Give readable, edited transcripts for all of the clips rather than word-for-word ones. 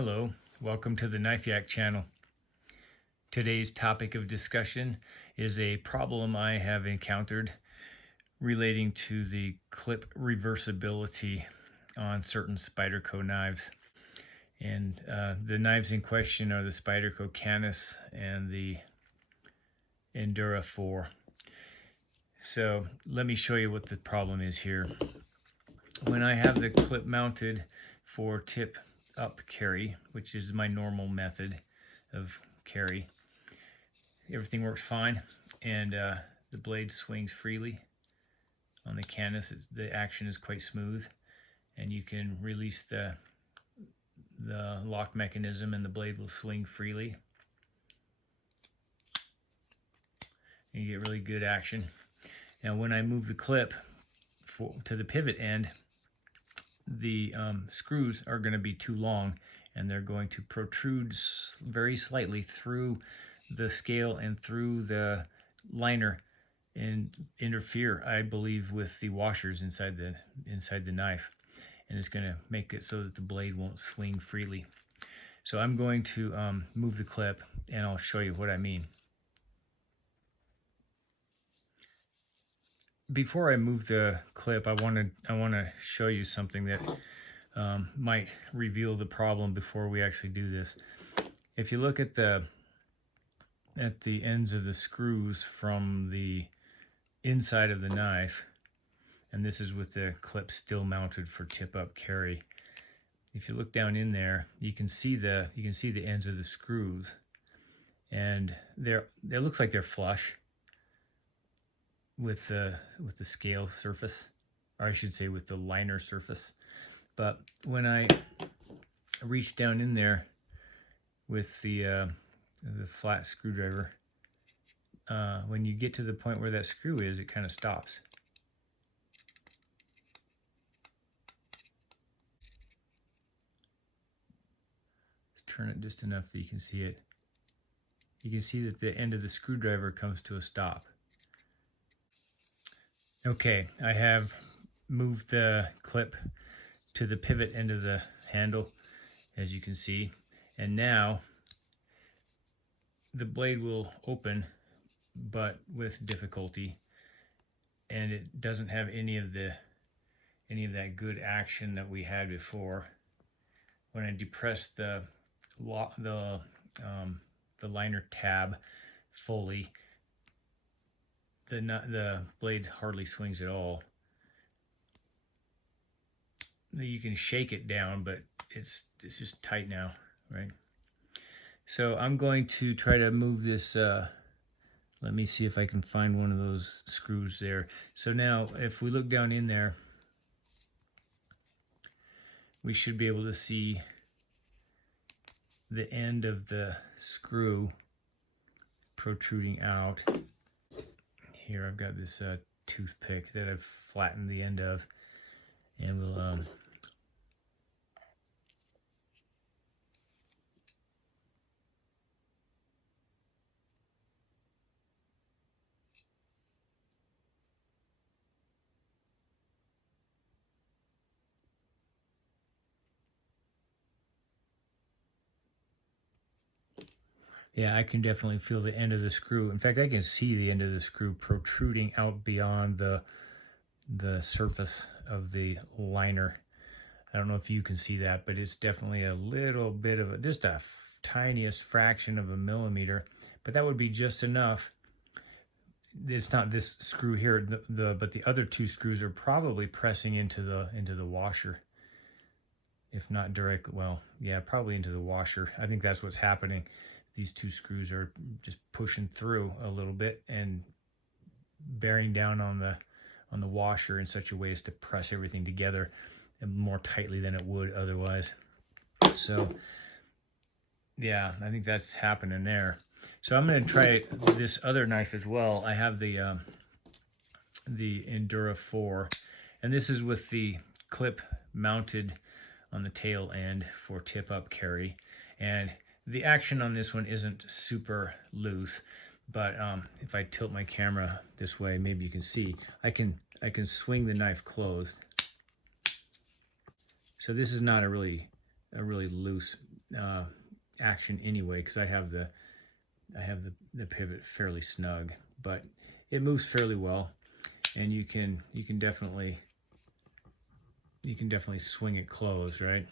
Hello, welcome to the Knife Yak channel. Today's topic of discussion is a problem I have encountered relating to the clip reversibility on certain Spyderco knives. And the knives in question are the Spyderco Canis and the Endura 4. So let me show you what the problem is here. When I have the clip mounted for tip up carry, which is my normal method of carry, everything works fine, and the blade swings freely. On the Canis, the action is quite smooth, and you can release the lock mechanism and the blade will swing freely. And you get really good action. Now when I move the clip to the pivot end, the screws are going to be too long and they're going to protrude very slightly through the scale and through the liner and interfere, I believe, with the washers inside the knife, and it's going to make it so that the blade won't swing freely. So I'm going to move the clip and I'll show you what I mean. Before I move the clip, I want to show you something that might reveal the problem before we actually do this. If you look at the ends of the screws from the inside of the knife, and this is with the clip still mounted for tip up carry. If you look down in there, you can see the ends of the screws, and it looks like they're flush with the scale surface, or I should say with the liner surface. But when I reach down in there with the flat screwdriver, when you get to the point where that screw is, it kind of stops. Let's turn it just enough that you can see it. You can see that the end of the screwdriver comes to a stop. Okay, I have moved the clip to the pivot end of the handle, as you can see, and now the blade will open, but with difficulty, and it doesn't have any of that good action that we had before. When I depress the liner tab fully, the blade hardly swings at all. You can shake it down, but it's just tight now, right? So I'm going to try to move this. Let me see if I can find one of those screws there. So now if we look down in there, we should be able to see the end of the screw protruding out. Here I've got this toothpick that I've flattened the end of, and we'll yeah, I can definitely feel the end of the screw. In fact, I can see the end of the screw protruding out beyond the surface of the liner. I don't know if you can see that, but it's definitely a little bit of just a tiniest fraction of a millimeter, but that would be just enough. It's not this screw here, but the other two screws are probably pressing into the washer. If not direct, well, yeah, probably into the washer. I think that's what's happening. These two screws are just pushing through a little bit and bearing down on the washer in such a way as to press everything together and more tightly than it would otherwise. So yeah, I think that's happening there. So I'm going to try this other knife as well. I have the Endura 4, and this is with the clip mounted on the tail end for tip up carry, and the action on this one isn't super loose, but if I tilt my camera this way, maybe you can see I can swing the knife closed. So this is not a really loose action anyway, because I have the pivot fairly snug, but it moves fairly well, and you can definitely swing it closed, right?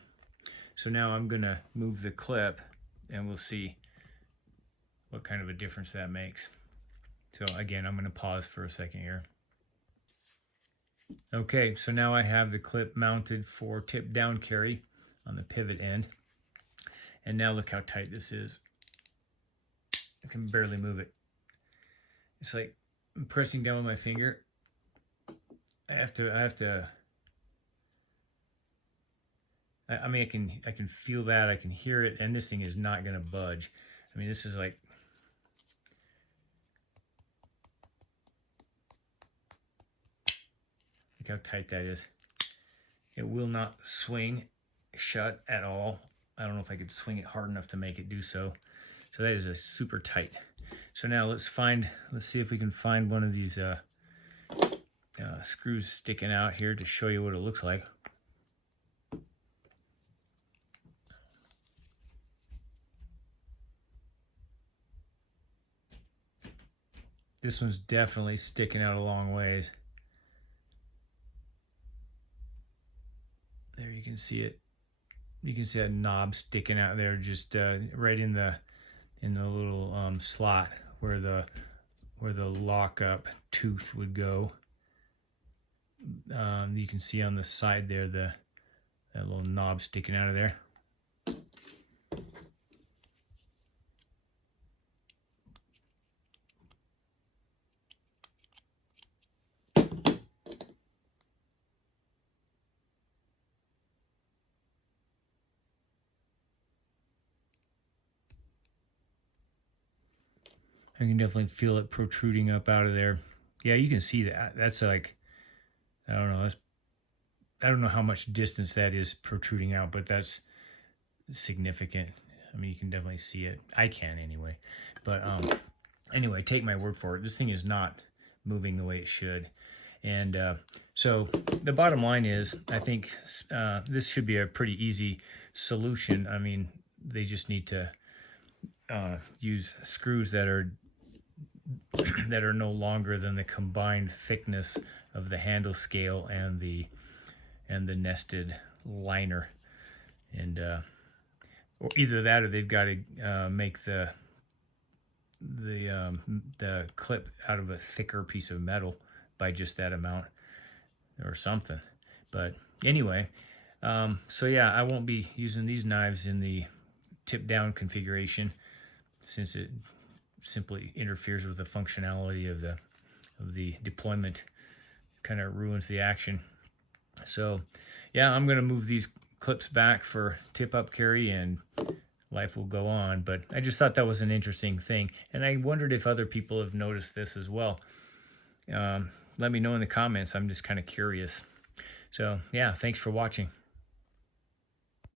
So now I'm gonna move the clip, and we'll see what kind of a difference that makes. So again, I'm gonna pause for a second here. Okay, so now I have the clip mounted for tip down carry on the pivot end, and now look how tight this is. I can barely move it. It's like I'm pressing down with my finger. I mean, I can feel that, I can hear it, and this thing is not gonna budge. I mean, this is like, look how tight that is. It will not swing shut at all. I don't know if I could swing it hard enough to make it do so. So that is a super tight. So now let's see if we can find one of these screws sticking out here to show you what it looks like. This one's definitely sticking out a long ways. There, you can see it. You can see that knob sticking out there, just right in the little slot where the lockup tooth would go. You can see on the side there that little knob sticking out of there. I can definitely feel it protruding up out of there. Yeah, you can see that. That's like, I don't know. I don't know how much distance that is protruding out, but that's significant. I mean, you can definitely see it. I can anyway. But anyway, take my word for it. This thing is not moving the way it should. And so the bottom line is, I think this should be a pretty easy solution. I mean, they just need to use screws that are no longer than the combined thickness of the handle scale and the nested liner, and or either that, or they've got to make the clip out of a thicker piece of metal by just that amount or something. But anyway, so yeah, I won't be using these knives in the tip down configuration, since it simply interferes with the functionality of the deployment, kind of ruins the action. So yeah, I'm going to move these clips back for tip up carry, and life will go on. But I just thought that was an interesting thing, and I wondered if other people have noticed this as well. Let me know in the comments. I'm just kind of curious. So yeah, thanks for watching.